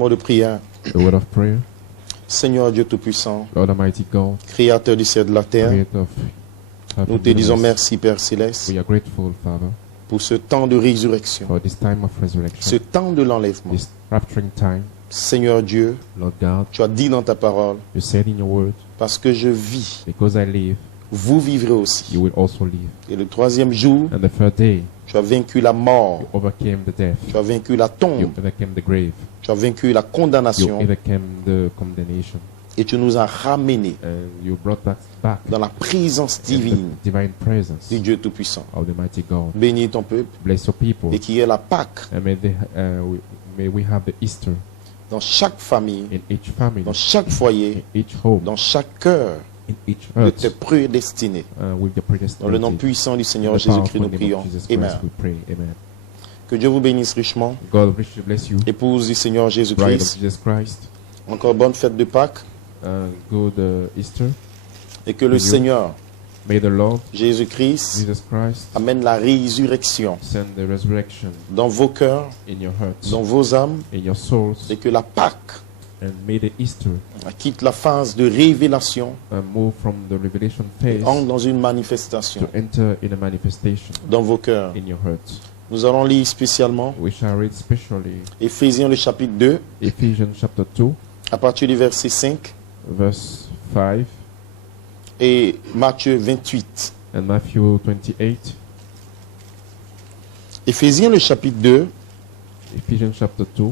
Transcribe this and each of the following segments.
mot de prière. The word of prayer. Seigneur Dieu Tout-Puissant, Lord Almighty God, Créateur du ciel et de la terre, Creator of heaven nous te and disons earth, merci, Père Céleste, we are grateful, Father, pour ce temps de résurrection, for this time of ce resurrection, temps de l'enlèvement. this rapturing time. Seigneur Dieu, Lord God, tu as dit dans ta parole, you said in your word, parce que je vis, because I live, vous vivrez aussi. you will also live. Et le troisième jour, And the third day, tu as vaincu la mort, you overcame the death, tu as vaincu la you tombe, overcame the grave, tu as vaincu la you condamnation overcame the condemnation, et tu nous as ramenés and you brought us back dans la présence in divine the divine presence du Dieu Tout-Puissant. of the mighty God. Bénis ton peuple Bless your people, et qui est la Pâque and may we have the Easter dans chaque famille, in each family, dans chaque foyer, in each home, dans chaque cœur in each de tes earth, prédestinés. with your Dans le nom predestined. puissant du Seigneur In the powerful Jésus-Christ, nous name prions. of Jesus Amen. Christ, we pray. Amen. Que Dieu vous bénisse richement. God richly bless you. Épouse du Seigneur Bride of Jésus-Christ, Jesus Christ. encore bonne fête de Pâques Good Easter. et que le With you. Seigneur May the Lord Jésus-Christ Jesus Christ amène la résurrection send the resurrection dans vos cœurs, in your hearts, dans vos âmes in your souls, et que la Pâque and may the Easter quitte la phase de révélation move from the revelation et phase entre dans une manifestation to enter in a manifestation dans vos cœurs. in your hearts. Nous allons lire spécialement We shall read specially Éphésiens le chapitre 2 Ephesians chapter 2, à partir du verset 5 verse 5, et Matthieu 28. and Matthew 28. Éphésiens le chapitre 2 Ephesians chapter 2,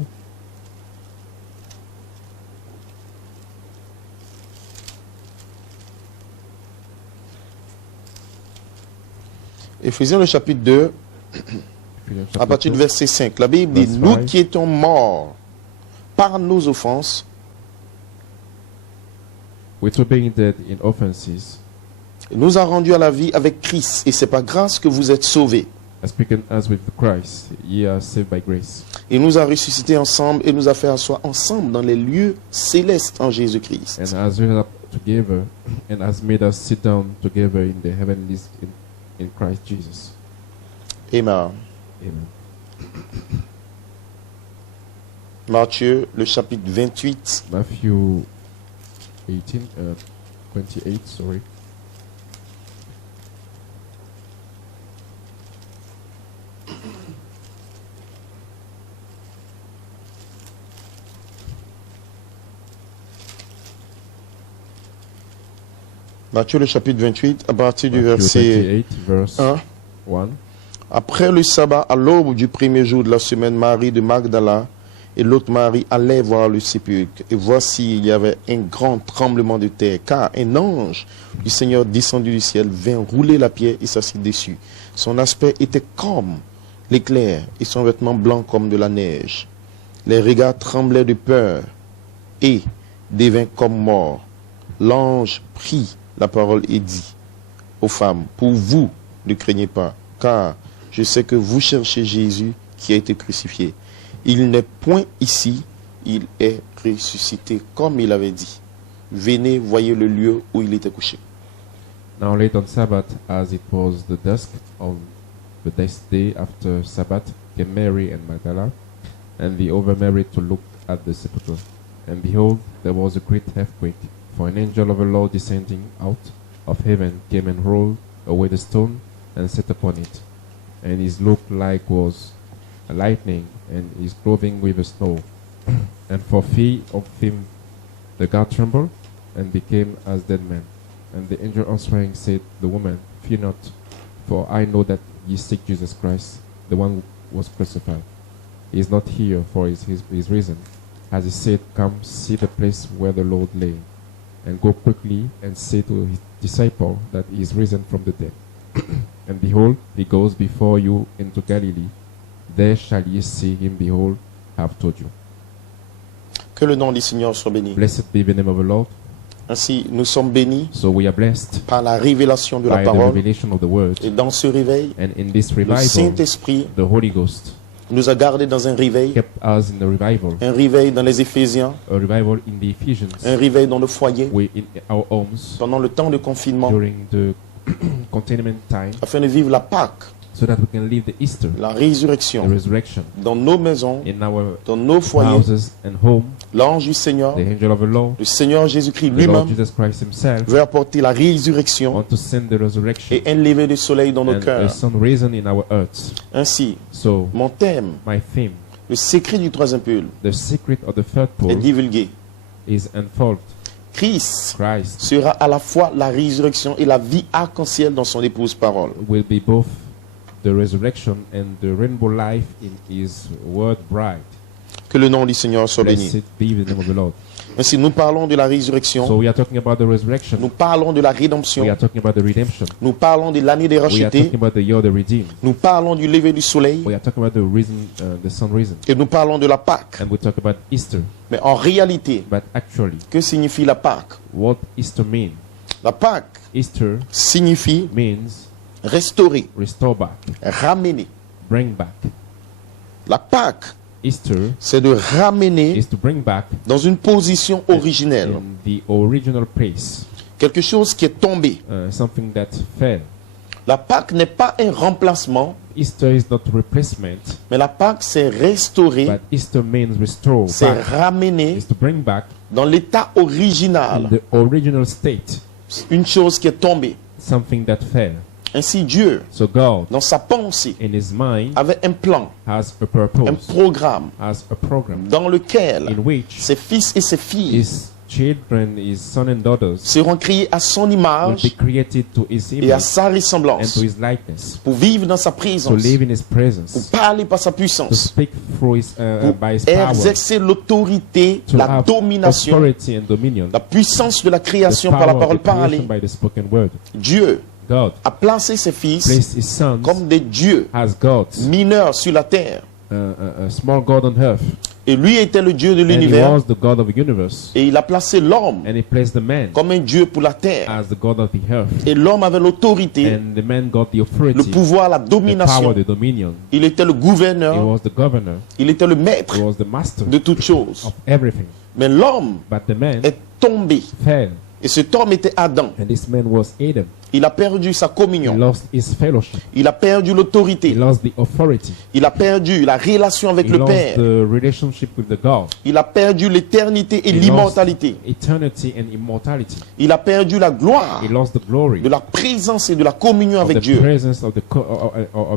Éphésiens le chapitre 2 Ephesians à chapter partir du 2, verset 5. La Bible dit, Verse nous 5. qui étions morts par nos offenses, which were being dead in offenses, nous a rendus à la vie avec Christ, et c'est par grâce que vous êtes sauvés. as speaking as with Christ, ye are saved by grace. Il nous a ressuscités ensemble et nous a fait asseoir ensemble dans les lieux célestes en Jésus-Christ. And has raised up together, and has made us sit down together in the heavenlies in Christ Jesus. Amen. Amen. Matthieu, le chapitre 28, Matthew 18, 28, sorry. Matthieu, le chapitre 28, à partir du Matthew verset 28, verse 1. 1. Après le sabbat, à l'aube du premier jour de la semaine, Marie de Magdala et l'autre Marie allaient voir le sépulcre. Et voici, il y avait un grand tremblement de terre, car un ange du Seigneur descendu du ciel vint rouler la pierre et s'assit dessus. Son aspect était comme l'éclair et son vêtement blanc comme de la neige. Les regards tremblaient de peur et devint comme morts. L'ange prit la parole et dit aux femmes, pour vous, ne craignez pas, car je sais que vous cherchez Jésus qui a été crucifié. Il n'est point ici, il est ressuscité comme il avait dit. Venez, voyez le lieu où il était couché. Now late on Sabbath, as it was the dusk on the next day after Sabbath, came Mary and Magdala, and the other Mary to look at the sepulchre. And behold, there was a great earthquake, for an angel of the Lord descending out of heaven came and rolled away the stone and sat upon it. And his look like was a lightning, and his clothing with a snow. And for fear of him the guard trembled, and became as dead men. And the angel answering said, the woman, fear not, for I know that ye seek Jesus Christ, the one who was crucified. He is not here, for his risen. As he said, come see the place where the Lord lay, and go quickly and say to his disciple that he is risen from the dead. And behold, he goes before you into Galilee. There shall ye see him. Behold, I have told you. Que le nom du Seigneur soit béni. Blessed be the name of the Lord. Ainsi, nous sommes bénis So we are blessed par la révélation de la by the parole. revelation of the word. Et dans ce réveil, And in this le revival, Saint-Esprit the Holy Ghost nous a gardés dans un réveil. kept us in the revival. Un réveil dans les Éphésiens, A revival in the Ephesians. un réveil dans le foyer, We in our homes pendant le temps de confinement, during the containment time, afin de vivre la Pâque so that we can live the Easter, la the résurrection, resurrection, dans nos maisons, in our dans nos foyers. houses and home. L'ange du Seigneur, The angel of the Lord, le Seigneur Jésus-Christ the Lord lui-même, Jesus Christ himself, veut apporter la résurrection want to send the resurrection et un lever de soleil dans nos and a cœurs. sun risen in our earths. Ainsi, So mon thème, my theme, le secret du troisième pôle, the secret of the third est pole, divulgué. is unfolded. Christ Christ sera à la fois la résurrection et la vie arc-en-ciel dans son épouse parole. will be both the resurrection and the rainbow life in his word bride. Que le nom du Seigneur soit béni. Blessed be the name of the Lord. Ainsi, nous parlons de la So résurrection, we are talking about the resurrection. nous parlons de la We rédemption, are talking about the redemption. nous parlons de l'année des We are rachetés, talking about the year of the redeemed. nous parlons du lever du soleil We are talking about the risen, the sun risen. et nous parlons de la Pâque. And we talk about Easter. Mais en réalité, But actually, que signifie la Pâque? what Easter means? La Pâque Easter signifie means restaurer, restore back, ramener. bring back. La Pâque, Easter c'est de ramener is to bring back dans une position originelle in the original place quelque chose qui est tombé. something that fell. La Pâque n'est pas un remplacement, Easter is not replacement, mais la Pâque c'est restaurer, but Easter means restore c'est back. ramener Is to bring back dans l'état in original the original state une chose qui est tombée. something that fell. Ainsi Dieu, So God, dans sa pensée, in His mind, avait un plan, has a un purpose, programme has a program dans lequel in which ses fils et ses filles His children, His sons and daughters, seront créés à son will image be created to His et à image sa and ressemblance to His likeness, pour vivre dans sa to présence, live in His pour presence, parler par sa to puissance, speak through His pour by His power, exercer l'autorité, to la have domination, authority and dominion, la puissance de la the création par la power of parole the creation parlée. by the spoken word. Dieu God a placé ses fils placed His sons comme des dieux as gods, mineurs sur la terre. a small God on earth, Et lui était le Dieu de and He l'univers. was the God of the universe, Et il a placé l'homme and He placed the man comme un Dieu pour la terre. as the God of the earth, Et l'homme avait l'autorité, and the man got the le authority, pouvoir, la the domination. power, the dominion. Il était le He gouverneur, was the governor, il était le maître he was the master de toutes choses. of everything. Mais l'homme But the man est tombé. fell, Et cet homme était Adam. and this man was Adam. Il a perdu sa He communion. lost his fellowship, Il a perdu he l'autorité. lost the authority, Il a perdu la relation avec he le lost Père. the relationship with the God, Il a perdu l'éternité et he lost l'immortalité. eternity and immortality, Il a perdu la gloire he lost the glory de la présence et de la communion of avec the Dieu. presence of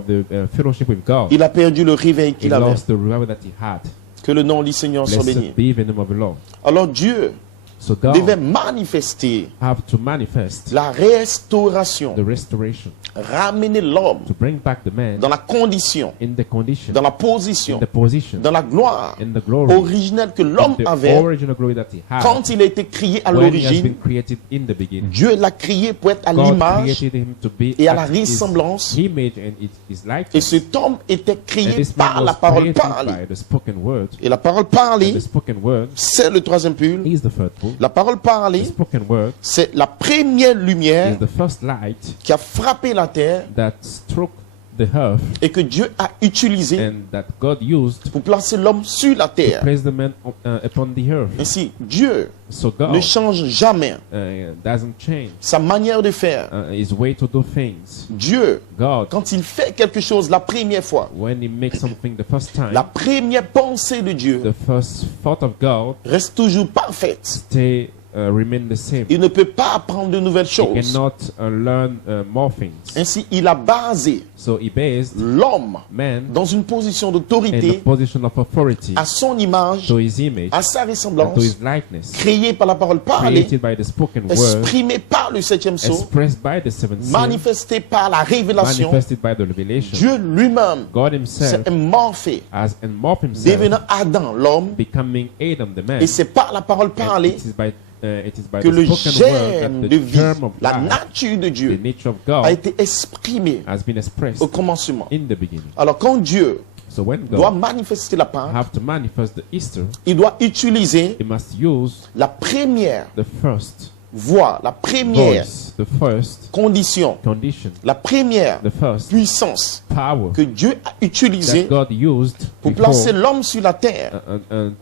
the fellowship with God. Il a perdu le réveil He qu'il avait. lost the revival that he had. Que le nom du Seigneur soit béni. Blessed be the name of the Lord. Alors Dieu So God devait manifester have to manifest la restauration, the restoration, ramener l'homme to bring back the man dans la condition, in the condition, dans la in position, the position, dans la gloire in the glory, originelle que l'homme in the avait original glory that he had quand il a été créé à when he has been l'origine. created in the beginning. Dieu l'a créé pour être à God l'image created him to be et à la at his ressemblance. image and his Et likeness. cet homme était And créé this man par was la parole created parlée. by the spoken word. Et la parole And parlée, the spoken word c'est le troisième pôle. is the third pole. La parole The parlée, spoken word c'est la première lumière is the first light qui a frappé la terre that struck the earth et que Dieu a utilisé and that God used pour placer l'homme sur la to terre. place the man upon the earth. Ainsi, Dieu So ne God change jamais doesn't change sa manière de faire. his way to do things. Dieu, God, quand il fait quelque chose la première fois, when he makes something the first time, la première pensée de Dieu the first thought of God reste toujours parfaite. remain the same. Il ne peut pas apprendre de nouvelles He choses. cannot learn more things. Ainsi, il a basé So he based l'homme man dans une position in the d'autorité position of authority à son image, to his image à sa and ressemblance, to his likeness, créé par la parole parlée, created by the spoken word, exprimé par le septième sceau, expressed by the seventh seal, manifesté par la révélation. manifested by the revelation. Dieu lui-même God himself s'est morphé, has morphed himself, devenant Adam, l'homme, becoming Adam the man. et c'est par la parole And parlée it is by que the le spoken word germe that de the vie, germ of la life, nature de the Dieu, nature of a God, été exprimé has been expressed au commencement. in the beginning. Alors quand Dieu So when doit God manifester la Pâque, have to manifest the Easter, il doit utiliser he must use la première the first voie, la première voice, the first condition, condition, la première the first puissance power que Dieu a utilisée that God used pour before, placer l'homme sur la terre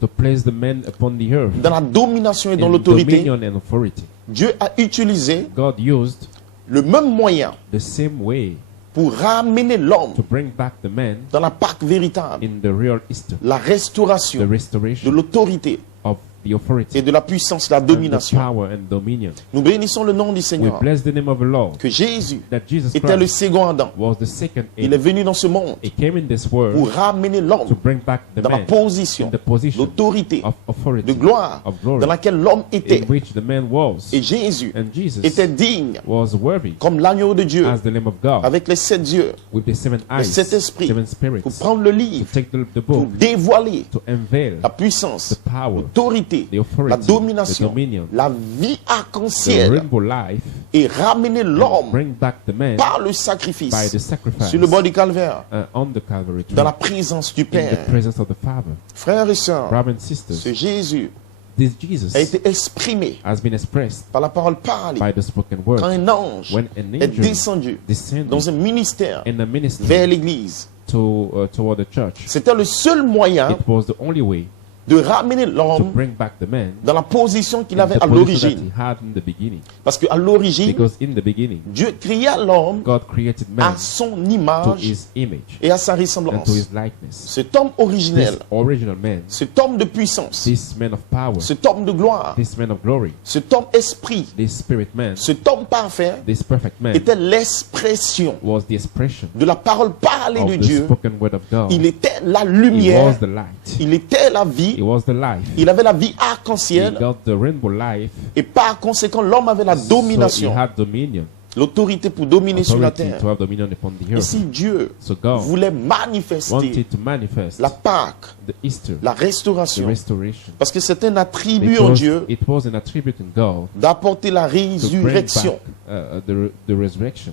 to place the man upon the earth dans la domination et dans in l'autorité. dominion and authority. Dieu a utilisé God used le même moyen the same way pour ramener l'homme to bring back the man dans la Pâque véritable, in the real Easter, la the restauration de restoration l'autorité of the authority et de la puissance, la and the domination. power and dominion. Nous bénissons le nom du We Seigneur. bless the name of the Lord, Que Jésus that Jesus était le Christ second Adam. was the second Il est Adam. venu dans ce monde He came in this pour world ramener to l'homme bring back the dans la man position, in the position l'autorité, of de authority, gloire of glory, dans laquelle l'homme était. in which the man was. Et Jésus And Jesus était digne was worthy comme l'agneau de Dieu as the Lamb of God avec les 7 yeux, with the seven le eyes, Saint-Esprit, seven spirits, pour prendre le to livre, take the pour book, dévoiler to unveil la puissance, the power, l'autorité, the authority, la the domination, dominion, la vie the arc-en-ciel rainbow life, et ramener l'homme bring back the man par le by sacrifice the sacrifice sur le bord du calvaire, on the Calvary tree, dans la présence du in Père. the presence of the Father. Frères et sœurs, Brothers and sisters, ce Jésus this Jesus a été exprimé has been expressed par la parole parlée by the spoken quand word un ange when an est angel descendu descended dans un ministère in the ministry vers l'Église. toward the church. C'était le seul moyen It was the only way de ramener to l'homme bring back the man dans la position qu'il in avait the à position that l'origine. he had in the beginning. Parce qu'à l'origine, Because in the beginning, Dieu créa l'homme God created à man son to image his image et à sa and to ressemblance. his likeness. Cet homme originel, This original man, cet homme de puissance, this man of power, cet homme de gloire, this man of glory, cet homme esprit, this spirit man, cet homme parfait this perfect man était l'expression was the expression de la parole parlée de of the Dieu. spoken word of God. Il était la He was lumière, the light. il était la He vie, was the life. il avait la vie He arc-en-ciel got the rainbow life. et par conséquent l'homme avait la So he domination, had dominion, l'autorité pour dominer sur la authority terre. to have dominion upon the Et earth. si Dieu So God voulait manifester wanted to manifest la Pâque, the Easter, la the restauration, restoration, parce que c'est un attribut en because Dieu it was an attribute in God d'apporter la to bring résurrection. back the resurrection.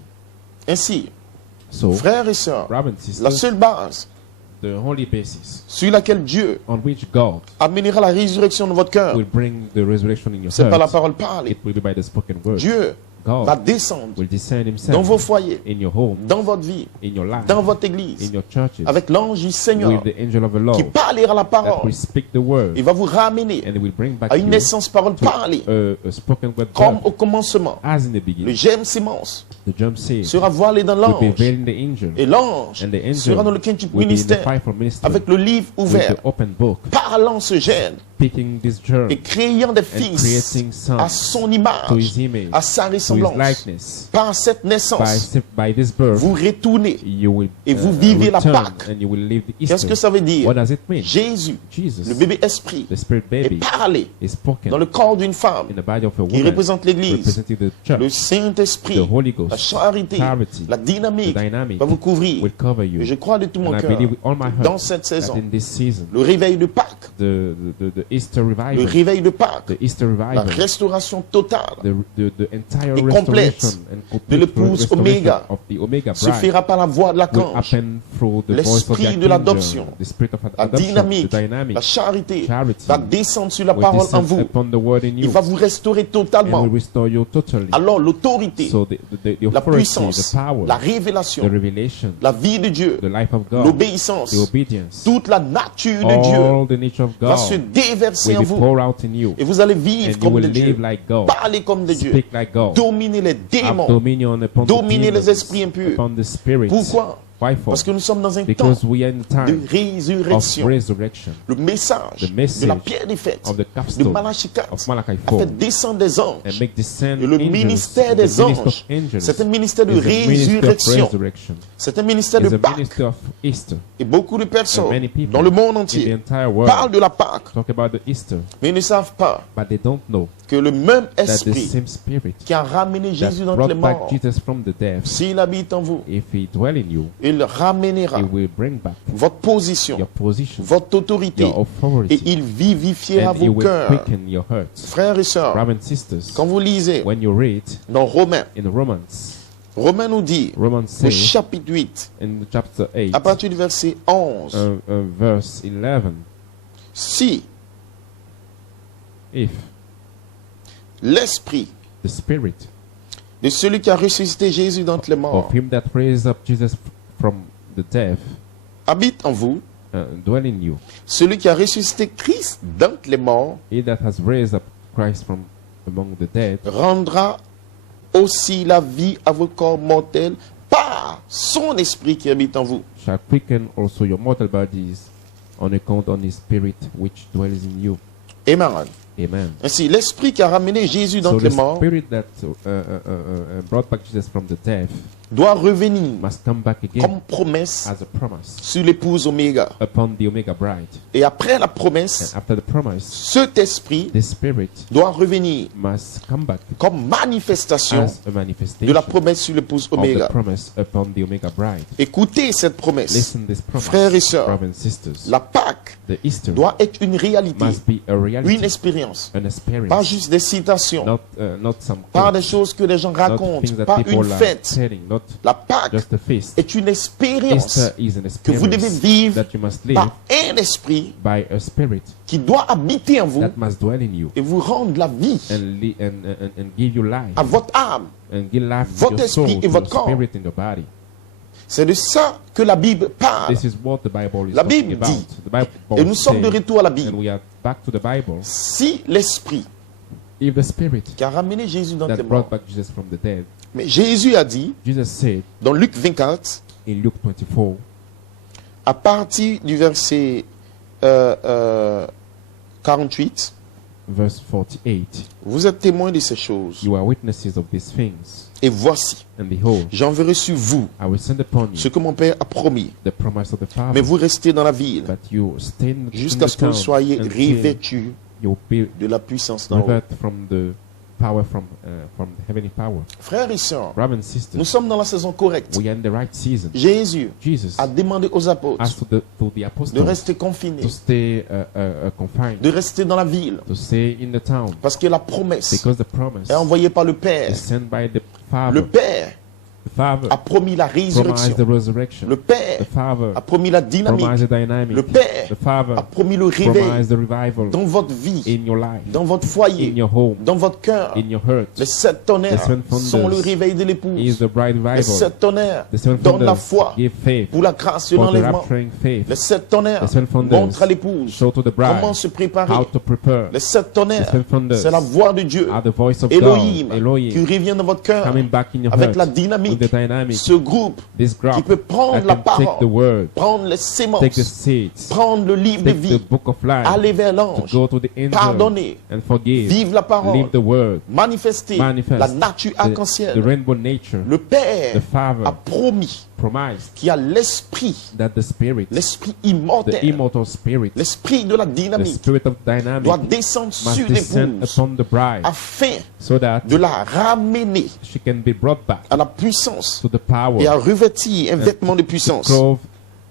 Ainsi, So, frères et sœurs, brothers and la sisters, seule base the holy basis sur laquelle Dieu on which God amènera la résurrection dans votre cœur, will bring the resurrection in your c'est par la heart, parole parlée. it will be by the spoken word. Dieu va God descendre will descend dans vos himself foyers, in your home, dans votre vie, in your life, dans votre in église, your churches, avec l'ange du Seigneur with the angel of the qui Lord parlera la that parole. will speak the word Il va vous ramener and will bring back à une you naissance parole to parlée, a spoken word comme birth, au commencement. as in the Le beginning. germe sémence The jump seed sera voilé dans will be l'ange, veiled in the angel, et l'ange and the angel sera dans le quintuple will be in the ministère fivefold ministry avec le livre with ouvert, the open book, parlant ce germe picking this germ et créant des and fils creating à sons son to image, his image, à sa to his ressemblance. likeness. Par cette naissance, By this birth, vous retournez. you will Et vous vivez la return Pâque. and you will live the Qu'est-ce que Easter. ça veut dire? What does it mean? Jésus, Jesus, le bébé esprit, the spirit est baby, parlé is spoken dans le corps d'une femme in the body of a qui woman représente l'Église. representing the church. Le Saint-Esprit, The Holy Ghost, la charité, charity, la dynamique the dynamic va vous couvrir. will cover you. Et je crois de tout mon And I cœur, believe with all my heart dans cette that saison, in this season, le réveil de Pâques, the Easter le revival, réveil de Pâques, the Easter la revival, restauration totale the entire et complète restoration and de complete l'épouse restoration Oméga of the Omega se bride fera par la voix de will l'archange, happen through the voice of the l'esprit de l'adoption, archangel, the spirit of la adoption, dynamique, the dynamic, la charité charity va descendre sur la will parole en descend vous. upon the word in Il you va vous restaurer and totalement. will restore you totally. Alors l'autorité, So the la authority, puissance, the power, la the révélation, revelation, la vie de Dieu, the life of God, l'obéissance, the obedience, toute la nature de Dieu all the nature of va se God déverser will en be vous. poured out in you, Et vous allez and vivre you comme will de Dieu, live like God, parler comme de Dieu, speak like God, dominer les have démons, dominion upon the dominer les demons, esprits impurs. upon the spirits. Pourquoi? Why for? Parce que nous sommes dans un temps Because we are in de time of résurrection. resurrection, Le message The message de la pierre des fêtes of the de capstone Malachi 4 of Malachi a 4, fait descendre des and anges. make descend Et le angels, ministère the des minister anges, of angels c'est un ministère de is a ministry of résurrection. resurrection. C'est un ministère Is de a Pâques. ministry of Easter. Et beaucoup de And personnes many people dans le monde in the entier entire world parlent de la Pâque, talk about the Easter, mais ils ne savent pas but they don't know que le même that the esprit same spirit qui a ramené that Jésus d'entre les brought back morts, Jesus from the dead, s'il habite en vous, if he dwell in you, il ramènera he will bring back votre position, your position, votre autorité, your et authority, il vivifiera and he vos will cœurs. quicken your hearts. Frères et sœurs, Brothers and sisters, quand vous lisez when you read dans Romains, in Romans, Romains nous dit Romans au says chapitre 8, in chapter 8, à partir du verset 11, verse 11, si if l'esprit the spirit de celui qui a ressuscité Jésus d'entre les morts of him that raised up Jesus from the dead habite en vous, dwell in you, celui qui a ressuscité Christ d'entre les morts he that has raised up Christ from among the dead rendra aussi la vie à vos corps mortels par par son esprit qui habite en vous. shall quicken also your mortal bodies on account of his spirit which dwells in you. Amen. Amen. Ainsi, l'esprit qui a ramené Jésus So d'entre the les morts spirit that brought back Jesus from the death doit revenir must come back again comme promesse as a promise sur l'épouse Oméga. upon the Omega bride. Et après la And promesse, after the promise, cet esprit the spirit doit revenir must come back comme manifestation as a de la manifestation promesse sur l'épouse of the Oméga. promise upon the Omega bride. Écoutez cette promesse. Listen this promise, Frères et sœurs, brothers and sisters. La Pâque The Easter doit être une réalité, must be a une reality, expérience. an experience, Pas juste des citations, not some pas quotes, des choses que les gens not racontent, things that pas people une are fête. telling, not La Pâque just a feast. est une expérience Easter is an que vous devez experience vivre that you must live par un esprit by a spirit qui doit habiter en vous that must dwell in you et vous rendre la vie and give you life à votre âme. and give life votre to your soul, esprit et to votre your corps. spirit in your body. C'est de ça que la Bible parle. This is what the Bible is La talking Bible about. dit, The Bible et nous sommes de says, retour à la and Bible, we are back to the Bible. si l'esprit If the spirit qui a ramené Jésus dans that les brought morts, back Jesus from the dead, mais Jésus a dit Jesus said dans Luc 24, in Luke 24, à partir du verset 48, verse 48, vous êtes témoins de ces choses. you are witnesses of these things. Et voici, And behold, j'enverrai sur vous I will send upon ce you que mon Père a promis. the promise of the Mais Father, vous restez dans la ville but you stay in jusqu'à the ce que vous town soyez until revêtus you be de la puissance d'en haut. revert from the power from the heavenly power. Frères et sœurs, Brothers and nous sisters, sommes dans la saison correcte. we are in the right season. Jésus Jesus a demandé aux apôtres asked to the de apostles rester confinés, to stay confined, de rester dans la ville, to stay in the town, parce que la promesse because the promise est envoyée par le Père. is sent by the Le Father. Père The Father a promis la promised résurrection. the resurrection. Le Père The Father a promis la dynamique. promised the dynamic. Le Père The Father a promis le réveil promised the revival dans votre vie, in your life, dans votre foyer, in your home, dans votre cœur. in your heart. Les 7 tonnerres The seven thunders sont le réveil de Is l'épouse. the bride Les revival. 7 tonnerres The seven donnent la thunders foi give faith pour la grâce de for the l'enlèvement. rapturing faith. Les 7 tonnerres The seven thunders montrent à l'épouse show to the bride comment se préparer. how to prepare. Les 7 tonnerres, The seven thunders c'est la voix de Dieu, are the voice of Elohim, God, qui Elohim, revient dans votre cœur coming back in your avec heart la with dynamique. the dynamic. Ce groupe This qui group peut prendre la that can take the parole, word, prendre les take the sémences, seeds, prendre le livre de take the vie, book of life, aller vers to l'ange, go to the angel pardonner, and forgive, vivre la parole, live the word, manifester manifest la nature the arc-en-ciel. rainbow nature. Le Père The Father a promis promised qu'il y a l'esprit, that the spirit, l'esprit the immortel, immortal spirit, l'esprit de la the dynamique spirit of dynamic doit descendre must sur descend l'épouse upon the bride afin so that de la ramener she can be brought back à la puissance to the power, et à revêtir un vêtement de puissance. clothe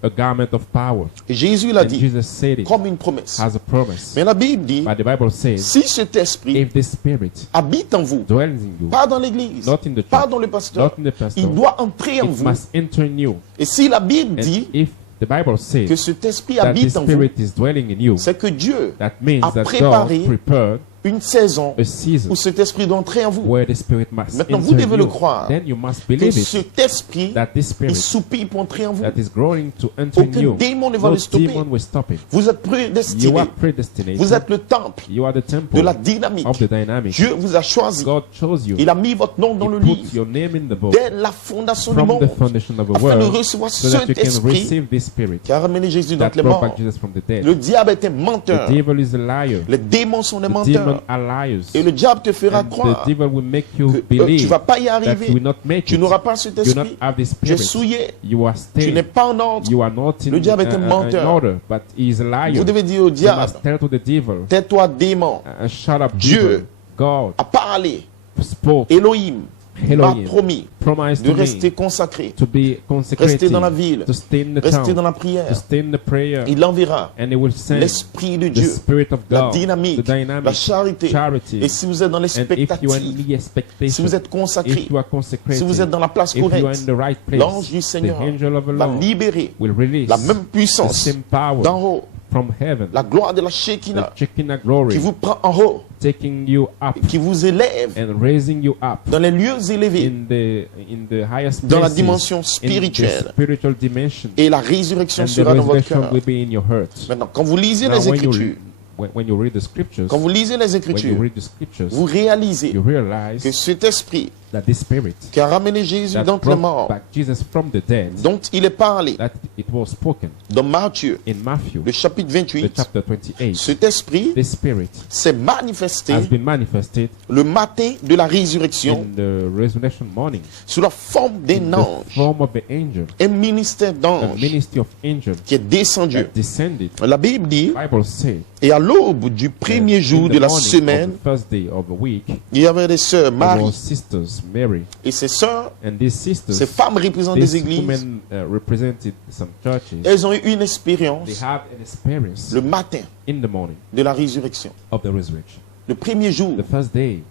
a garment of power. Et Jésus l'a And dit Jesus said it comme une promesse. as a promise. Mais la Bible dit, But the Bible says, si cet esprit if the spirit habite en vous, dwells in you, pas dans l'église, not in the pas church, dans le pasteur, not in the pastor, il doit entrer en it vous. must enter in you. Et si la Bible And dit if the Bible says que cet esprit that the habite en vous, spirit is dwelling in you, c'est que Dieu that means a that préparé God prepared une saison a season où cet esprit doit entrer en vous. where the spirit must Maintenant, enter vous devez in le you. croire Then you must Que believe it cet esprit, that this il spirit soupire pour entrer en vous. that is growing to enter in Aucun you, démon ne va no le stopper. demon will stop it. Vous êtes You prédestinés. are predestinated. Vous êtes le temple You are the de temple la dynamique. of the dynamic. Dieu vous a choisi. God chose you. Il a mis votre nom dans He le put livre your name in the book dès la fondation du from the monde foundation of the afin de world recevoir so that you cet can esprit receive this spirit qui a ramené Jésus that d'entre les brought morts. back Jesus from the dead. Le diable est un The menteur. devil is a liar. Les démons sont des The demons menteurs. are liars. Et le diable te fera And the croire devil will make you que tu believe vas pas y that you arriver. will not make Tu it. n'auras pas cet You will not esprit. have this Tu es spirit. souillé. You are Tu n'es stained. pas en ordre. You are not in, Le diable est un in menteur. order, but he is a liar. Vous devez dire au You diable, must tell to the devil, tais-toi démon. shut up, Dieu devil. God A parlé. spoke, Elohim m'a Elohim promis promised de to rester me consacré. to be consecrated, Rester dans la ville. to stay in the Rester dans town, la to prière. stay in the prayer, Il enverra and he will send l'Esprit de the Dieu, Spirit of la God, dynamique, the dynamic, la charité. charity. Et si vous êtes dans And if you are in l'expectative, the expectation, si vous êtes consacré, if you are consecrated, si vous êtes dans la place if you are in correcte, the right place, l'ange du the Seigneur angel of the va Lord libérer will release la même the puissance same power d'en haut, from heaven, la gloire de la the Shekinah, Shekinah glory, qui vous prend en haut, taking you up qui vous élève and raising you up dans les lieux élevés, in the highest dans la places, dimension in the spirituelle. spiritual dimension, Et la résurrection and the sera dans votre resurrection cœur. will be in your heart. Maintenant, quand vous lisez Now, les Écritures, when you read the scriptures, quand vous lisez les when you Écritures, read the scriptures, vous réalisez you realize que cet esprit that this spirit qui a ramené Jésus that d'entre les brought morts, back Jesus from the dead, dont il est parlé that it was spoken dans Matthieu, in Matthew, le chapitre the 28, chapter 28. cet esprit This spirit s'est manifesté has been manifested le matin de la résurrection in the resurrection morning sous la forme d'un in the ange, form of the angel, un ministère a d'anges ministry of angels qui est descendu. that descended. La Bible dit, The Bible says, et à l'aube du premier jour in de the la morning semaine, of the first day of the week, il y avait des sœurs, there Marie were sisters, Mary, et ses sœurs, and these sisters, ces femmes représentent des these églises. women represented some churches. Elles ont eu une They expérience had an experience le matin in the morning de la résurrection, of the resurrection. le premier jour. The first day.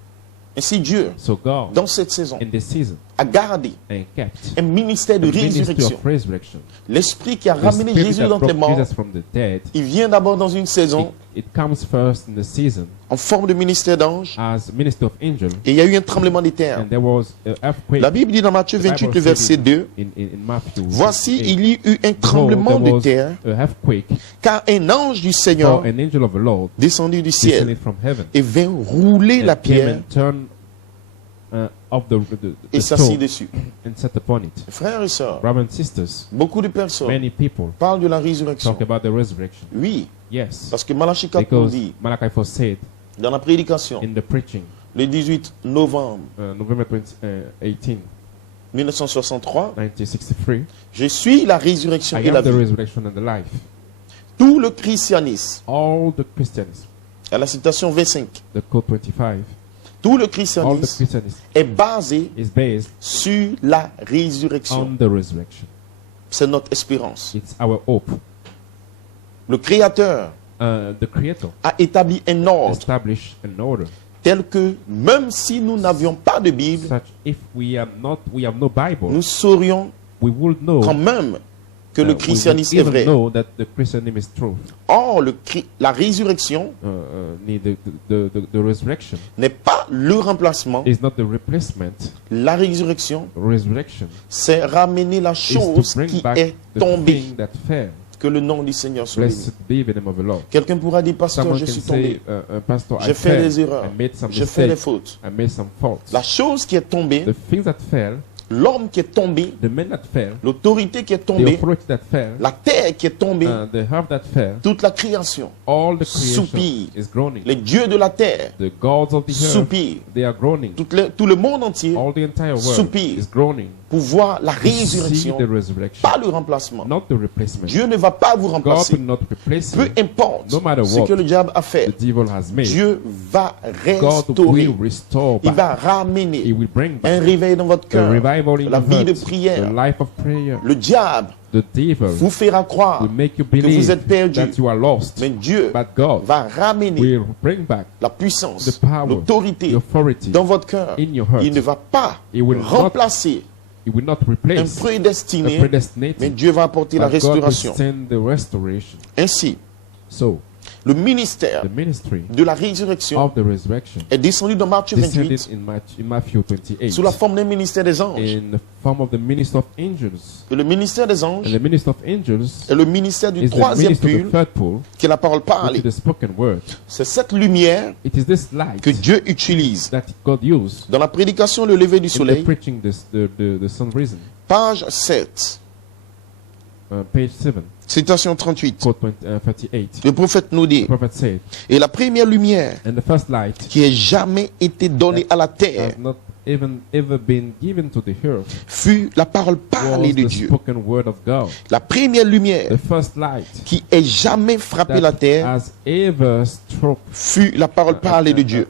Ainsi Dieu, So God, dans cette saison, in this season, a gardé and kept un ministère de the ministry résurrection. of resurrection. L'esprit qui a The ramené spirit Jésus that d'entre les brought morts, Jesus from the dead, il vient d'abord dans une saison it comes first in the season en forme de ministère d'ange as minister of angel, et il y a eu un tremblement de terre. and there was an earthquake. La Bible dit dans Matthieu The Bible 28, le said verset 2, in Matthew, voici, 28, il y eut un behold, tremblement there de was terre, a earthquake, car un ange du for Seigneur an angel of the Lord descendu du ciel descended from heaven et vint rouler la and came pierre and turned off the et s'assit stone dessus. and sat upon it. Frères et sœurs, Brothers and sisters, beaucoup de personnes many people parlent de la résurrection. talk about the resurrection. Oui, Yes, parce que Malachie 4 nous because dit, Malachi 4 said dans la prédication, in the preaching, le 18 novembre November 18, 1963, 1963, je suis la résurrection I et la am the vie. resurrection and the life. Tout le christianisme, All the Christians, à la citation 25, the code 25, tout le all the christianisme Christianism est basé is based sur la résurrection. on the resurrection. C'est notre espérance. It's our hope. Le Créateur The Creator a établi un ordre established an order tel que même si nous n'avions pas de Bible, such if we have no Bible, nous saurions we will know quand même que le we will christianisme est even vrai. know that the Christianism is true. Or, la résurrection The resurrection n'est pas le remplacement. is not the replacement. La résurrection, Resurrection c'est ramener la is chose to bring qui back est the tombée. thing that fell. Que le nom du Seigneur soit béni. Blessed be the name of the Lord. Quelqu'un pourra dire, pasteur, Someone je can suis say, tombé. Pastor, I J'ai fait fell. des erreurs. I made some J'ai fait des mistakes. fautes. I made some faults. La chose qui est tombée, The things that fell, l'homme qui est tombé, the men that fell, l'autorité qui est the tombée, authority that fell, la terre qui est tombée, the earth that fell, toute la création, all the creation soupire. is groaning. Les dieux de la terre The gods of the earth, soupirent. they are groaning. Tout le monde entier All the entire world soupire. is groaning pour voir la to see résurrection, the resurrection, pas le remplacement. not the replacement. Dieu ne va pas vous God remplacer. will not replace Peu you. importe No matter ce what que le diable a fait, the devil has made. Dieu va God restaurer. will restore Il back. va He ramener will bring un back réveil dans votre a cœur, revival in la your vie de heart, the prière. life of prayer. Le diable The devil vous fera croire will make you que vous believe êtes perdu. that you are lost. Mais Dieu But God va ramener will bring back la puissance, the power, l'autorité the authority dans votre cœur. in your heart. Il ne va pas He will remplacer He will not un replace the prédestiné, mais predestinated. Dieu va apporter la But God will restauration. send the restoration. Ainsi, So, le ministère the ministry de la résurrection of the resurrection est descendu dans Matthieu descended 28 in Matthew 28 sous la forme d'un ministère des anges. in the form of the minister of angels. Et le ministère des And anges the minister of angels est le ministère du is the troisième minister of the pull, third pool, qui est la parole which parlée. is the spoken word. C'est cette lumière It is this light que Dieu utilise. that God used Dans la prédication Le lever du in the soleil, preaching the sun risen. page 7, Page 7, citation 38. quote 38. Le prophète nous dit, The prophet said, et la première lumière and the first light qui ait jamais été donnée à la terre has not even ever been given to the earth fut la parole parlée was de the Dieu. spoken word of God. La première lumière The first light qui ait jamais frappé la that terre has ever struck fut la parole parlée de Dieu.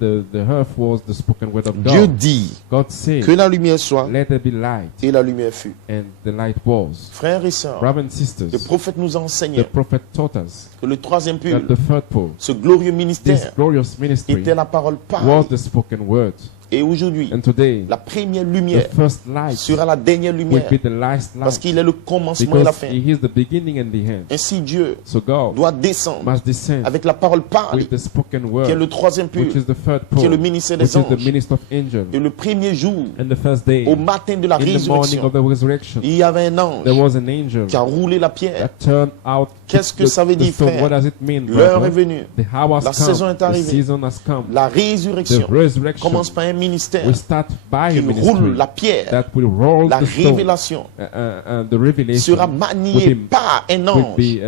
the earth was the spoken word of Dieu God. dit God said, que la lumière soit let there be light, et la lumière fut. and the light was. Frères et sœurs, Brothers and le sisters, prophète nous the enseignait prophet taught us que le troisième that pull, the third pole, ce glorieux this ministère, glorious ministry, était la parole was parlée. the spoken word. Et aujourd'hui, And today, la première the lumière first light sera la dernière will lumière be the last parce light. qu'il est le commencement et la Because fin. He is the beginning and the end. Ainsi, Dieu So God doit descendre must descend avec la parole parlée, with the spoken qui est le word, troisième which pur, is the third qui est le pole, ministère which des is the anges. minister of angels. Et le premier jour, And the first day, au matin de la in the morning résurrection, of the resurrection, il y avait un ange there was an angel qui a roulé la pierre. that turned out Qu'est-ce que ça veut dire, stone. frère? What does it mean, L'heure est brother? venue. The hour has La saison est come. The arrivée. season has come. La The résurrection resurrection commence par un ministère will start by qui a roule ministry la pierre. that will roll La the stone. révélation The revelation sera maniée will be, par un will ange. be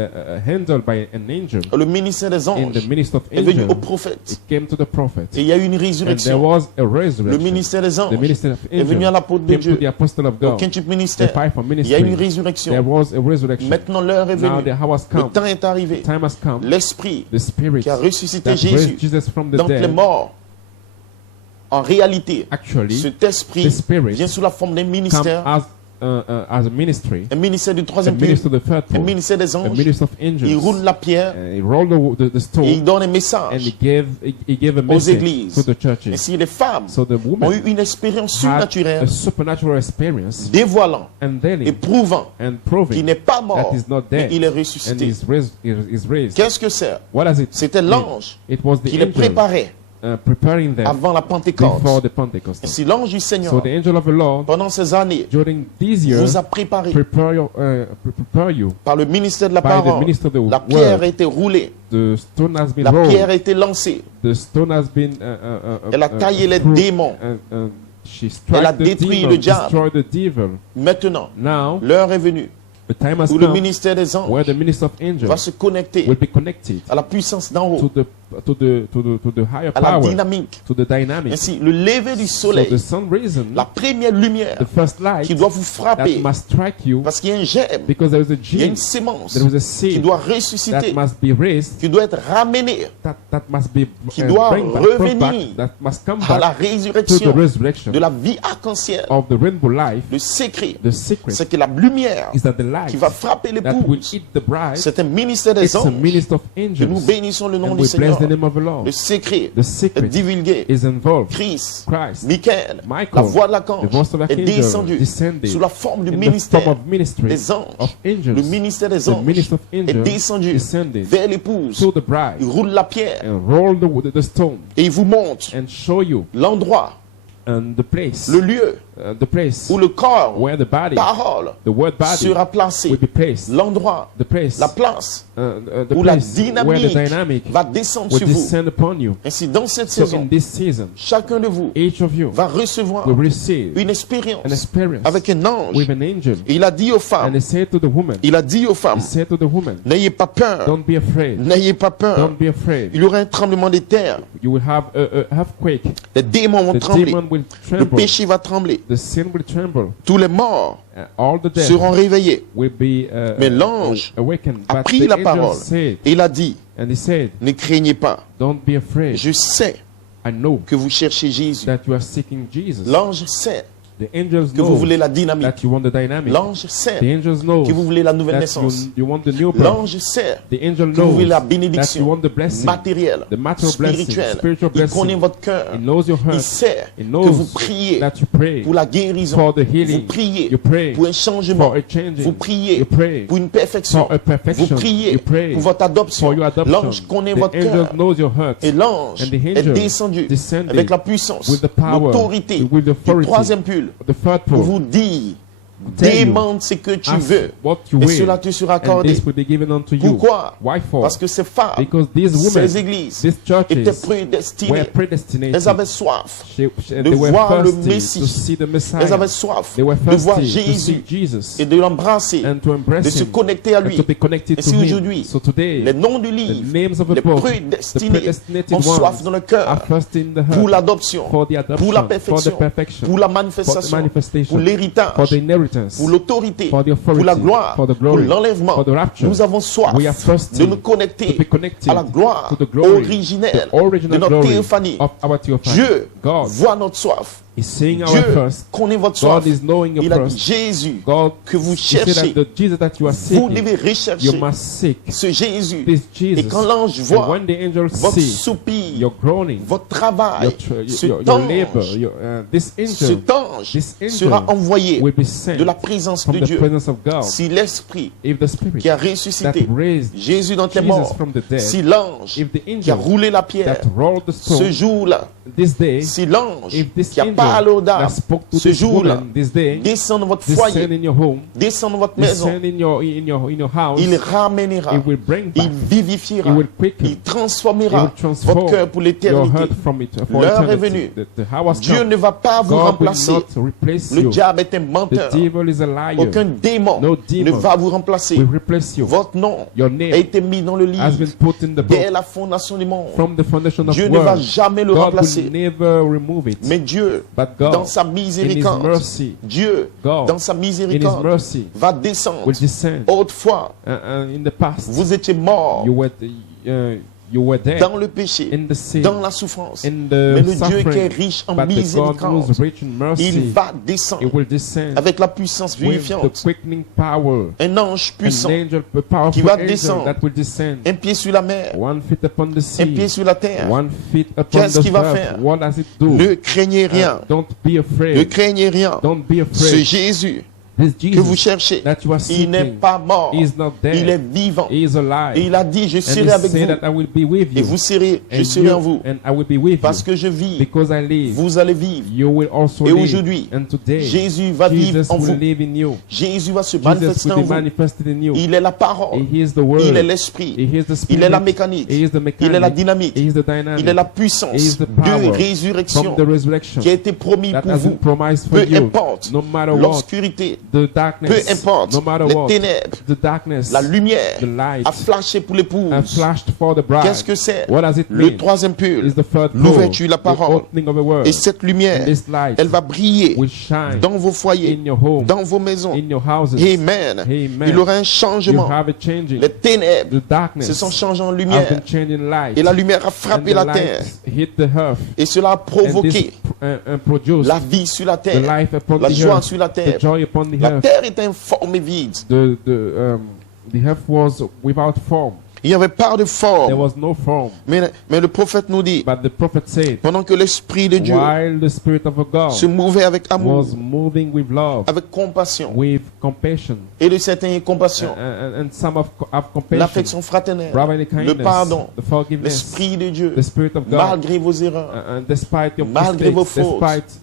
handled by an angel. Le ministère des In anges the minister of est venu au angels, prophète. it came to the prophet. Et il y a eu une And there résurrection. was a Le resurrection. ministère des The anges minister of est venu à angels l'apôtre de came to Dieu. the apostle of Au God. quintuple The ministère, fivefold il y a une ministry. résurrection. There was a resurrection. Maintenant l'heure est Now the venue. hour has Le come. temps est arrivé. Time has come. L'Esprit The Spirit qui a ressuscité that Jésus raised Jesus from the d'entre les dead, morts, en réalité, actually, cet esprit the Spirit vient sous la forme d'un come ministère, as a ministry, un ministère du a troisième pur, minister of the third un pole, ministère des a anges. minister of Il angels. roule la pierre He rolled the et il stone donne un and message. he gave a message églises. to the churches. Ainsi, les femmes So the ont woman eu une expérience had a surnaturelle, supernatural experience dévoilant and et telling prouvant and qu'il proving n'est pas that mort, he's not mais dead il est and ressuscité. is raised. Qu'est-ce que c'est? What does it C'était mean? l'ange It was the qui les angel préparait preparing them avant la Pentecôte. before the Pentecost. Ainsi, l'ange du So Seigneur, the angel of the Lord pendant ces années, during these years vous a préparé prepare you par le ministère de la by the parole. minister of the La pierre word. a été roulée, The stone has been la pierre rolled. a été lancée. The stone has been Elle a taillé les through, démons. She Elle a struck the détruit demon, le diable. destroyed the devil. Maintenant, Now l'heure est venue the time has où le come ministère des anges where the minister of va angels se connecter will be connected à la puissance d'en to haut, the higher à la power, dynamique. to the dynamic. Ainsi, le lever du So soleil, the sun risen, la première lumière the first light qui doit vous that frapper, must strike you, parce qu'il y a un germe, because there is a il y a une gene, sémence there is a qui seed doit that ressusciter, must be raised, qui doit être ramenée that must be Qui doit brought revenir back, that must come à la back to the résurrection resurrection de la vie arc-en-ciel. of the rainbow life. Le secret, The secret c'est que la lumière is that the light qui va frapper that will l'épouse, eat the bride, c'est un ministère des it's a anges. minister of Que nous angels, bénissons le nom and du we bless Seigneur. the name of the Le Lord. secret The est secret divulgué. is involved. Christ, Christ, Michael, Michael, la voix de the l'archange voice of est archangel, descendue descended sous la forme du in the ministère form of ministry des anges. of Le angels. ministère des The anges minister of est angels descendu descended vers l'épouse. to the bride Il roule la pierre and roll the stone et il vous montre and show you l'endroit, the place, le lieu the place où le corps, where the body, parole, the word body sera placé. will be placed. L'endroit, The place, la place the où la place where the dynamique dynamic va descendre will sur vous. descend upon you. Ainsi, dans cette So saison, in this season, chacun de vous each of you va recevoir will receive une an expérience experience avec un ange. with an angel. Et il a dit aux And femmes, he said to the woman, il a dit aux femmes, he said to the woman, n'ayez pas peur, don't be afraid, n'ayez pas peur. don't be afraid. Il y aura un tremblement de terre. You will have a earthquake. Les démons vont The trembler. demon will Le tremble. péché va trembler. The sin will tremble. Tous les morts All the dead seront réveillés. will be Mais l'ange awakened. a But pris the la angel parole said, et il a dit, and he said, ne craignez pas. don't be afraid. Je sais I know que vous cherchez Jésus. that you are seeking Jesus. L'ange sait The angels que vous know voulez la dynamique. that you want the dynamic. L'ange The sait angels know que vous voulez la nouvelle that naissance. you want the new birth. L'ange sait The angel que vous voulez knows la that you bénédiction want the blessing, matérielle, the material blessing, spirituelle. spiritual Il connaît blessing. votre cœur. He knows your Il heart. sait He que knows vous priez that you pray pour la guérison. for the Vous healing. priez You pray pour un changement. for a changing. Vous priez You pray pour une perfection. for a perfection. Vous priez You pray pour votre adoption. for your adoption. L'ange connaît The votre angel cœur. knows your heart. Et l'ange And the est angel descendu descended avec la puissance, with the power, l'autorité with the du authority, troisième pull the third pour pole. vous dire, tell you, demande ce que tu ask veux what you et will, cela te sera and accordé. this will be given unto you. Pourquoi? Why for? Parce que ces femmes, Because these women, ces églises these étaient churches prédestinées. were predestinated. Elles avaient soif They de were voir le thirsty Messie. to see the Messiah. Elles avaient soif They were de voir thirsty to see Jésus Jesus et de l'embrasser, and to de embrace se him connecter à and lui. to be connected Et to si him. aujourd'hui, So today, les noms du the livre, names of the les book, the prédestinés predestinated ont soif ones dans le cœur are thirsty in the pour heart l'adoption, for the adoption, pour la for the perfection, perfection, pour la for the manifestation, manifestation, pour l'héritage. for the inheritance. importance, pour l'autorité, for the authority, pour la gloire, for the pour glory, l'enlèvement. for the rapture. Nous avons soif We are thirsty de nous connecter to be connected à la gloire to the glory, originelle the original de notre glory théophanie. of our theophany. Dieu God voit notre soif. is seeing our Dieu thirst. connaît votre God soif. is knowing your Il a dit, thirst. Jésus, God, que vous he said cherchez, that the Jesus that you are vous devez seeking, you rechercher must seek ce Jésus. this Et Jesus. quand l'ange And voit when the angels votre see soupir, your groaning, votre travail, your labor, this angel cet ange this angel sera envoyé will be sent de la présence from de the Dieu. presence of God. Si l'Esprit If the Spirit qui a that ressuscité raised Jésus d'entre les Jesus morts, from the dead, si l'ange if the qui a angel roulé la pierre that rolled the ce stone jour-là, this day, si l'ange if this qui a angel parlé aux that dames spoke to ce this jour-là woman this day descend dans votre descend foyer, in your home, descend dans votre maison, descend in your house, il ramènera, it will bring back, il vivifiera, it will quicken, il it transformera will transform votre cœur pour your l'éternité. heart from it for L'heure est eternity. venue. The hour has Dieu come. ne va pas vous God will remplacer. not replace Le you. diable est un The menteur. devil is a liar. Aucun démon No ne demon va vous remplacer. will replace you. Votre nom Your a name été mis dans le has been livre put in the dès book la fondation du monde. from the foundation of Dieu the ne va world. jamais le God remplacer. will never remove it. Mais Dieu, But God, dans sa in His miséricorde, mercy, Dieu, God, dans sa in His miséricorde, mercy, va descendre. will descend. Autrefois, In the past, vous étiez morts you were there dans le péché, in the sin, dans la souffrance. in Mais the le Dieu qui est suffering. riche en But the God miséricorde, who is rich in il mercy, va He descendre will descend avec la puissance with the vivifiante. quickening power. Un ange An puissant, angel, a powerful qui va angel descendre. that will descend. un pied sur la mer, 1 foot upon the un pied sea, sur la terre. 1 feet upon Qu'est-ce the qu'il va earth. faire? What does it do? Ne craignez rien. Don't be Ne afraid. craignez rien. Don't be Ce afraid. Jésus This que vous Jesus cherchez, that you are il n'est seeking, pas mort. He is not Il est dead. vivant. He is alive. Et il a dit, je And serai He avec said vous. that I will be with Et you. vous serez, je And serai en vous. and I will be with Parce you. que je vis. Because I live, Vous allez vivre. you will also Et live. aujourd'hui, And today, Jésus va vivre Jesus en will vous. live in you. Jésus va se Jesus manifester will en be vous. manifested in you. Il est la parole. He is the word. Il est l'esprit. He is the spirit. Il est la mécanique. He is the mechanic. Il est la dynamique. He is the dynamic. Il est la He is puissance the de power résurrection from the resurrection qui a été promis that pour has vous. been promised for Peu you. importe No matter what, l'obscurité, the darkness, peu importe no matter les what, ténèbres, the darkness, la lumière the light a flashé pour and l'épouse. flashed for the bride. Qu'est-ce que c'est? What does it Le mean? troisième pôle, Is the third pole, l'ouverture, la the parole. opening of the word. Et cette lumière, And this light elle va briller will shine dans vos foyers, in your home, dans vos maisons. in your houses. Amen. Amen. Il aura un You changement. have it changing. Les ténèbres The darkness se sont changées en has lumière. been changed in light. Et la lumière a And frappé the la light terre. hit the earth. Et cela a And provoqué this produced la vie sur la the terre, life upon la the joie earth, sur la the terre. joy upon the La earth. terre est informée vide. The earth was without form. Il n'y avait pas de There forme. was no form. Mais le prophète nous dit, But the prophet said, pendant que l'Esprit de Dieu while the Spirit of God se mouvait avec amour, was moving with love, avec compassion, with compassion, et de certaines compassion, and some of compassion, l'affection fraternelle, brotherly kindness, le pardon, the forgiveness, l'Esprit de Dieu, the Spirit of God, malgré vos erreurs, and despite your malgré vos mistakes, fautes, despite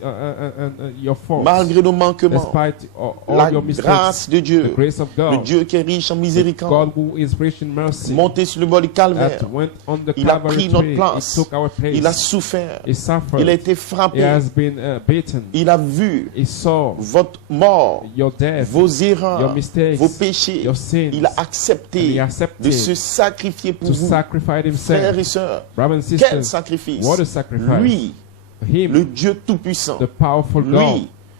your faults, malgré nos manquements, despite all la your mistakes, grâce de the Dieu, grace of le God, Dieu qui est riche en the miséricorde, God who is rich in mercy, monté sur le bord du calvaire, that went on the il a Calvary pris notre tree, place, he took our place, il a souffert, he suffered, il a été he frappé, has been beaten, il a vu he saw votre mort, your death, vos your erreurs, mistakes, vos péchés. your sins, Il a and accepté he accepted de se sacrifier pour to vous, sacrifice frères himself. et sœurs. Brothers and Quel sisters, sacrifice! what a sacrifice. Lui, Him, le Dieu Tout-Puissant, the powerful God,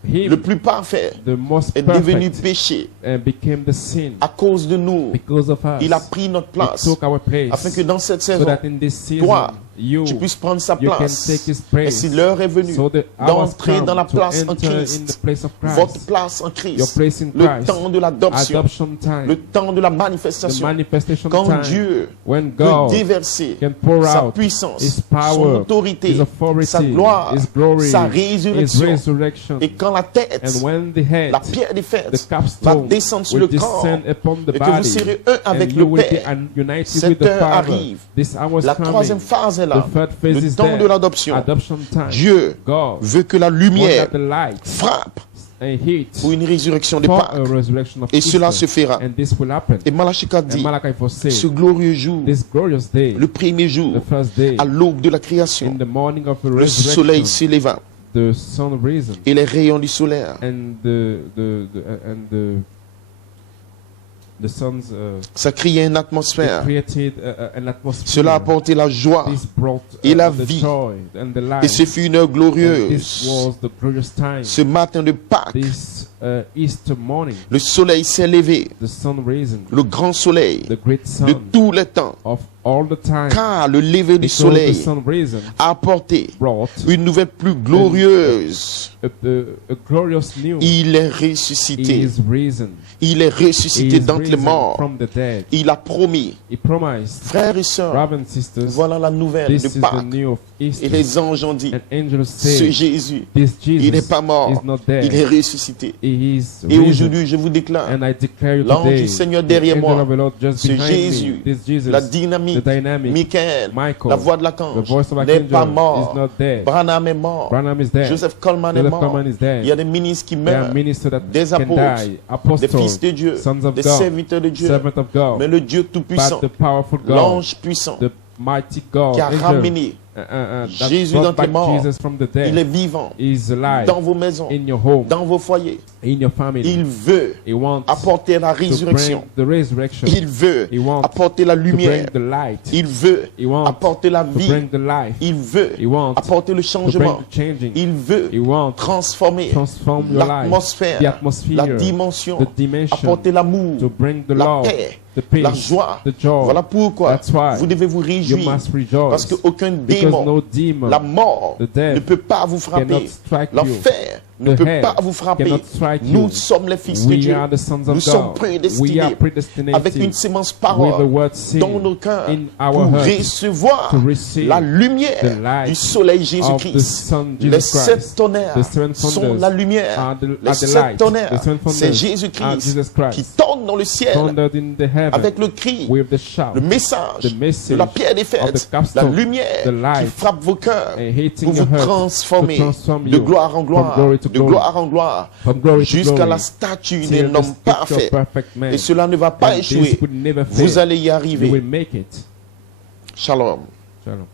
lui, le him, plus parfait, the most est devenu perfect, péché and became the sin à cause de nous. because of us. Il a pris notre He place took our place afin que dans cette so saison, that in this season, toi, you tu puisses prendre sa you can place. take his Et place. si l'heure est venue So the hour has d'entrer come dans la to place en enter in the Christ, place of Christ, votre place en your Christ, place in le Christ, temps de l'adoption, adoption time, le temps de la the manifestation, manifestation quand time, Dieu when peut God déverser can pour sa out puissance, his son power, autorité, his authority, sa gloire, his glory, sa his résurrection. resurrection, Et quand la tête, and when the head, la pierre des the fêtes, va capstone, descendre sur will le corps, descend upon the et que vous body, serez un avec and you le will be Père. united Cette with the heure Father. arrive. This hour is La coming. troisième phase est The là. third phase Le is temps there. de l'adoption. Adoption time. Dieu God veut que la wants lumière that the light frappe and heat pour une résurrection de for Pâques. a resurrection of Et cela Easter. se fera. And this will happen. Et Malachi 4 And dit, Malachi 4 ce says, glorieux jour, this glorious day, le premier jour, the first day, à l'aube de la in création, the morning of the le soleil resurrection, s'éleva the sun risen, et les rayons du solaire and the sun's ça créait une it atmosphère. created an atmosphere. Cela apportait la joie. This brought et la the vie. joy and the life. Et ce fut une heure And this glorieuse. was the glorious time. Ce matin de Pâques, This Easter morning, Le soleil s'est levé, the sun risen, le grand soleil the great de sun tous les temps. of all the time, Car le lever du because the soleil sun risen a apporté brought une nouvelle plus glorieuse. a glorious news. Il est He ressuscité. is risen. Il est He ressusité is d'entre les risen morts. from the dead. Il a promis. He promised, Frères et sœurs, brothers and sisters, voilà la nouvelle this de is the Pâques. news of Et Easter. les anges ont dit, And angels ce say, Jésus, this il n'est Jesus pas mort, is not dead. il est ressuscité. He is Et risen. aujourd'hui, je vous déclare, And I declare you l'ange today, du Seigneur the derrière angel moi, of the Lord just ce behind Jésus, me, this Jesus, la the dynamique, dynamic, Michael, Michael, la voix de the l'archange, voice of n'est pas archangel mort. is not dead. Branham est mort. Branham is dead. Joseph Coleman est Joseph mort. Coleman is dead. Il y a des ministres qui There are meurent, ministers that des can apôtres, die, des apostles, fils de Dieu, sons of des God, serviteurs de Dieu. servants of God, Mais le Dieu but Tout-Puissant, the powerful God, l'ange puissant, the mighty God, qui a angel, ramené that Jésus brought d'entre les back morts, Jesus from the il est dead, vivant is alive dans vos maisons, in your home, dans vos foyers. in your family. Il veut He wants apporter la to bring résurrection. the resurrection. Il veut He wants apporter la to bring lumière. the light. Il veut He wants apporter la to vie. bring the life. Il veut He wants apporter le to bring changement. the changing. Il veut He wants transformer transform your life, the l'atmosphère, atmosphere, la dimension, the dimension, apporter l'amour, to bring the la love, paix, the peace, la joie. the joy. Voilà pourquoi That's why vous devez vous You réjouir. must rejoice, Parce qu'aucun because démon, no demon, la mort, the death ne peut pas vous cannot frapper. strike you. L'enfer ne The peut hell pas vous frapper. cannot strike Nous you. sommes les fils de We Dieu. are the sons of Nous sommes God. We prédestinés are predestinated avec une sémence with the parole word seed dans nos cœurs in our pour hearts recevoir to receive la lumière the light du soleil of the Jésus-Christ. Sun Les Jesus sept Christ. tonnerres The seven sont thunders la lumière. are the Les light. sept tonnerres, The seven c'est thunders are Jésus-Christ Jesus Christ. qui tourne dans le ciel Thundered in the heaven avec le cri, with the shout, le message the message de la pierre des of fêtes, the capstone, la lumière the light, qui frappe vos cœurs and hitting pour your vous heart, transformer to transform de you gloire en gloire, from glory to de glory, gloire en gloire, from glory to jusqu'à glory, la statue till d'un the homme statue parfait. of perfect man. Et cela ne va pas And échouer. this would never Vous fail. allez y You will arriver. make it. Shalom. Shalom.